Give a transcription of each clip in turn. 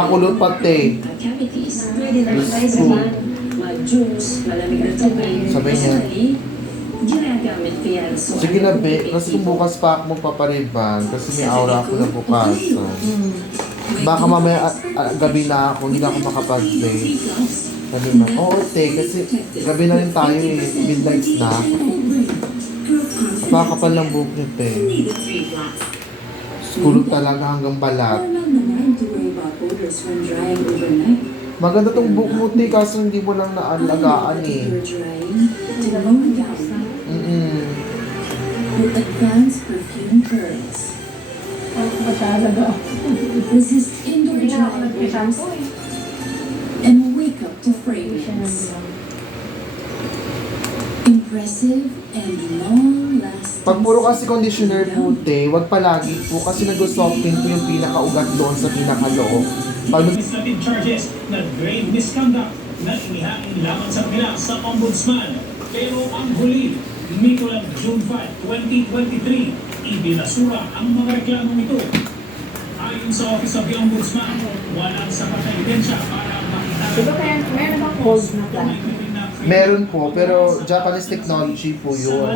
Makulot pati. Sabi niya, sige na be, kasi kung bukas pa ako magpapariban, kasi may aura ako na bukas. Baka mamaya gabi na ako, hindi na ako makapag-play. Sabi mo, oo te, kasi gabi na rin tayo eh, midnight na. Napakapal ng buhok niyo te. Kulot talaga hanggang balat. Maganda tong buhok mo te, kaso hindi mo lang naalagaan eh. With advanced perfume curls. Resist indoor dry and wake up to fragrance. Impressive and long-lasting. Pag puro kasi conditioner po te, wag palagi po kasi nag-soften po yung pinakaugat doon sa pinakaloob. Pag Administrative charges na grave misconduct na inihain lamang sa kanila sa ombudsman. Pero ang huli, nito lang June 5, 2023, ibinasura ang mga reklamong ito. Ayon sa Office of the Ombudsman, walang sapat na ebidensya para makita. Diba kaya meron bang cold na plan? meron po, pero Japanese technology po yun.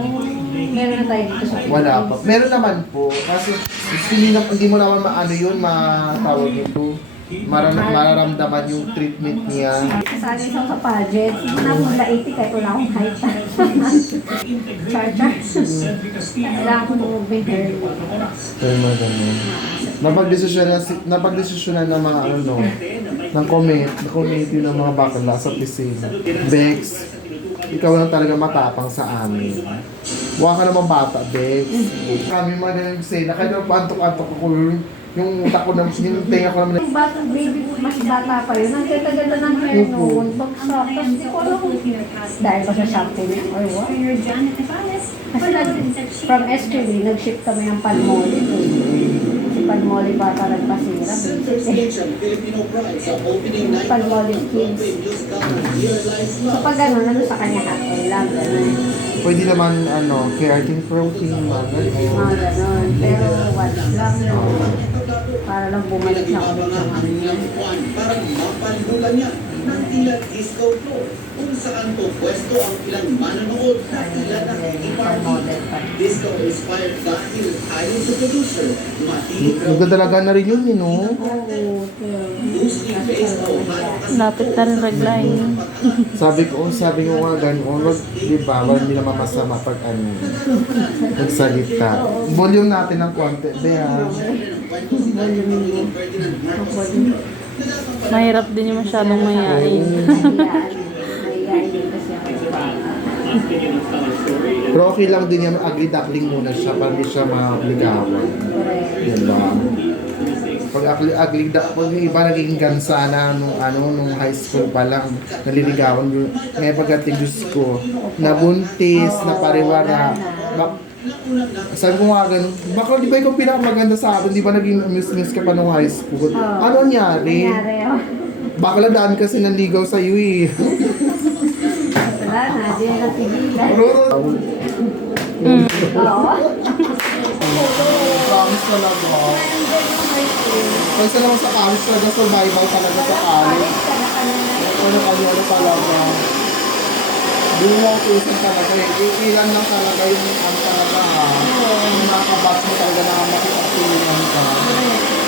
Meron na tayo dito sa Wala pa. Meron naman po. Kasi hindi mo naman maano yun, matawag nito. Mararamdaman yung treatment niya. Kasali sa budget. Hindi na akong laiti kahit wala akong height. Charger. Kailangan ko mag-moving hair. Pero magano. Napagdesisyonan ng mga ano no, ng committee ng mga bakla sa piscina. Bex, ikaw lang talaga matapang sa amin. Huwag ka naman bata, Bex. Kami mga nagsay na kahit antok-antok ako yung utak ko na, yung tenga ko naman. Yung batang baby, mas bata pa yun. Ang ganda-ganda ng hair noon. Bagsak. Tapos hindi ko alam kung dahil ba sa shampoo niya or what. Kasi from SQV, nag-ship kami ng Palmolive. Si Palmolive bata nagpasira. Palmolive Kids. So pag gano'n, ano sa kanya happy lang. Pwede naman, keratin protein, mga ganun. Mga gano'n. Pero once lang yun. Para lang bumalik na ulit sa kanya. Parang mapalibulan niya ng tila disco floor kung saan po pwesto ang ilang manonood na tila nakikipagkita. Disco inspired dahil ayon sa producer, matibig raw Nagdadalaga na rin yun, no? loosely based o Lapit na rin regline. Sabi ko nga gano'n, di ba, wala nila mamasama pag nagsalita. Volume natin ng konti, Bea. Mahirap din yung masyadong mayain. Pero okay lang din yung ugly duckling muna siya para hindi siya maobligawan. Diba? Pag ugly duckling, pag iba naging gansa na nung high school pa lang, naliligawan yun. Ngayon pagdating Diyos ko, nabuntis, napariwara. Sabi ko nga ganun, baka di ba ikaw pinakamaganda sa akin, di ba naging miss ka pa nung high school? Ano nangyari? Baka lang daan kasi nanligaw sa iyo eh. Wala na, di na napigilan. Oo. Oo. Promise talaga. Kasi naman sa college talaga, survival talaga sa college. Ano talaga. Hindi mo ako isang talaga eh. Ilan lang talaga yung talaga ha. Yung nakabats mo talaga na makipagpilihan ka.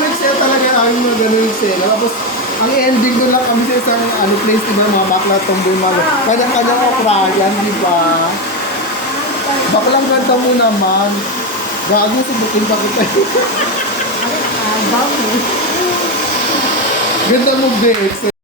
Nagsaya talaga namin mga ganun yung sila. Tapos, ang ending doon lang kami sa isang place, diba, mga bakla tomboy malo. Kanya-kanya ko krayan, di ba? Baklang ganda mo naman. Gago, subukin pa kita. Ganda mo, Bex.